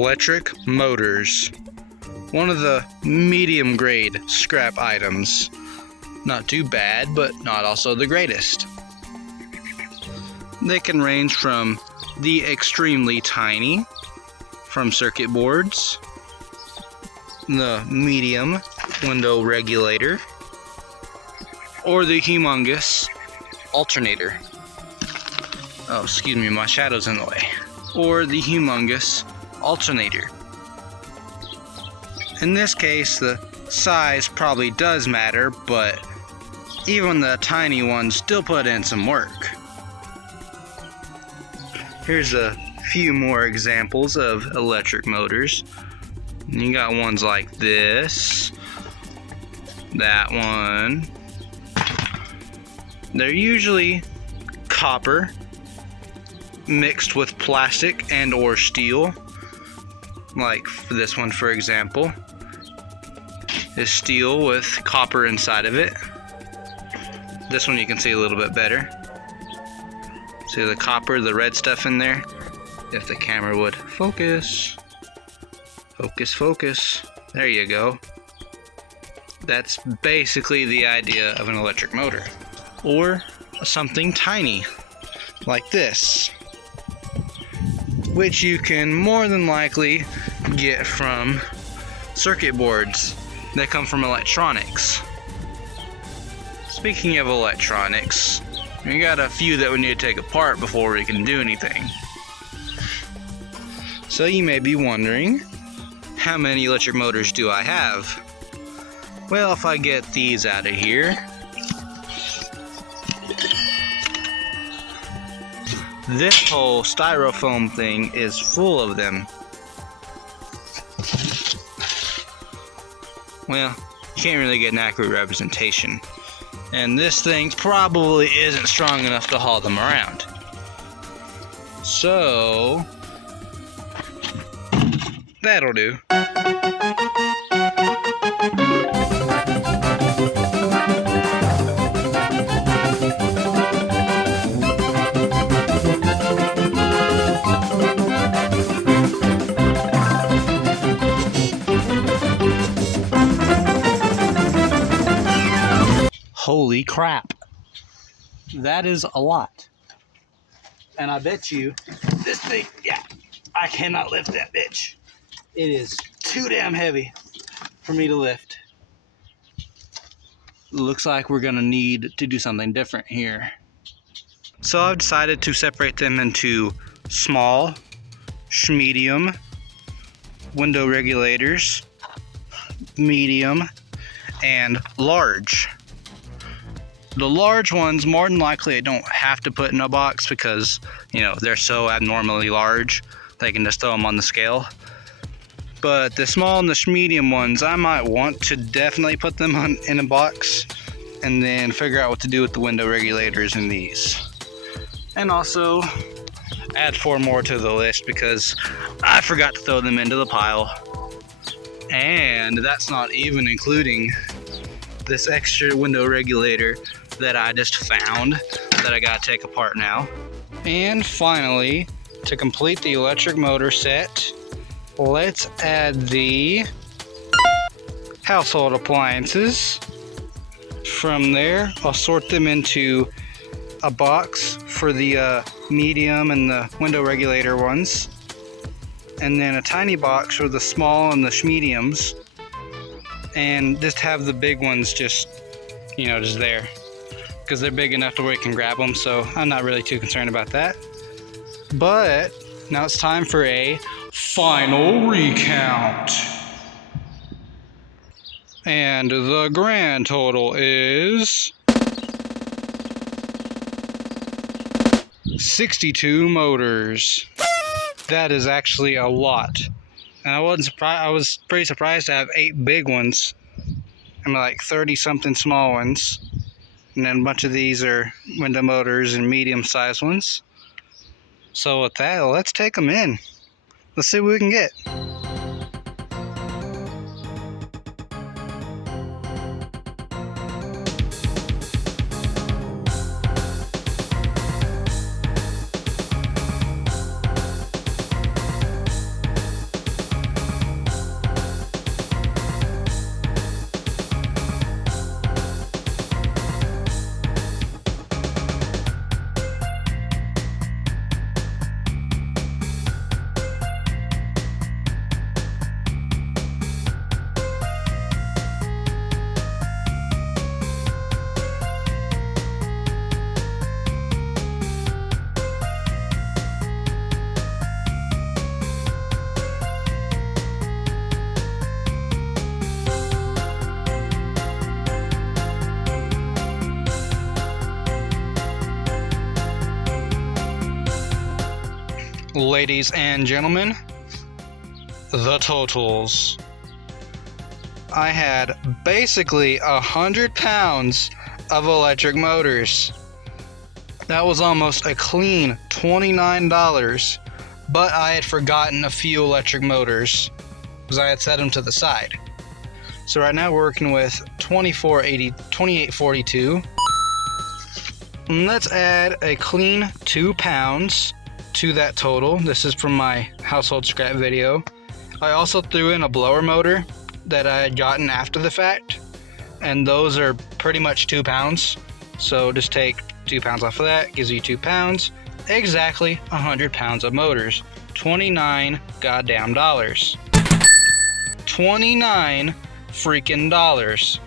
electric motors. One of the medium grade scrap items. Not too bad, but not also the greatest. They can range from the extremely tiny, from circuit boards, the medium window regulator, or the humongous alternator. Oh, excuse me, my shadow's in the way. Or the humongous alternator. In this case, the size probably does matter, but even the tiny ones still put in some work. Here's a few more examples of electric motors. You got ones like this, that one. They're usually copper mixed with plastic and or steel. Like this one, for example, is steel with copper inside of it. This one you can see a little bit better. See the copper, the red stuff in there? If the camera would focus. Focus, focus. There you go. That's basically the idea of an electric motor. Or something tiny, like this, which you can more than likely get from circuit boards that come from electronics. Speaking of electronics, we got a few that we need to take apart before we can do anything. So you may be wondering, how many electric motors do I have? Well, if I get these out of here, this whole styrofoam thing is full of them. Well, you can't really get an accurate representation. And this thing probably isn't strong enough to haul them around. So, that'll do. Holy crap. That is a lot. And I bet you this thing, yeah, I cannot lift that bitch. It is too damn heavy for me to lift. Looks like we're gonna need to do something different here. So I've decided to separate them into small, medium, window regulators, medium, and large. The large ones, more than likely, I don't have to put in a box because, you know, they're so abnormally large, they can just throw them on the scale. But the small and the medium ones, I might want to definitely put them in a box and then figure out what to do with the window regulators in these. And also add 4 more to the list because I forgot to throw them into the pile. And that's not even including this extra window regulator that I just found that I gotta take apart now. And finally, to complete the electric motor set, let's add the household appliances. From there, I'll sort them into a box for the medium and the window regulator ones, and then a tiny box for the small and the mediums, and just have the big ones just, you know, just there, because they're big enough to where you can grab them, so I'm not really too concerned about that. But now it's time for a final recount. And the grand total is 62 motors. That is actually a lot. And I wasn't surprised. I was pretty surprised to have 8 big ones and like 30 something small ones. And then a bunch of these are window motors and medium sized ones. So with that, let's take them in. Let's see what we can get. Ladies and gentlemen, the totals. I had basically 100 pounds of electric motors. That was almost a clean $29, but I had forgotten a few electric motors because I had set them to the side. So right now we're working with 2842. And let's add a clean 2 pounds to that total. This is from my household scrap video. I also threw in a blower motor that I had gotten after the fact, and those are pretty much 2 pounds. So just take 2 pounds off of that, gives you 2 pounds. Exactly 100 pounds of motors. 29 goddamn dollars. 29 freaking dollars.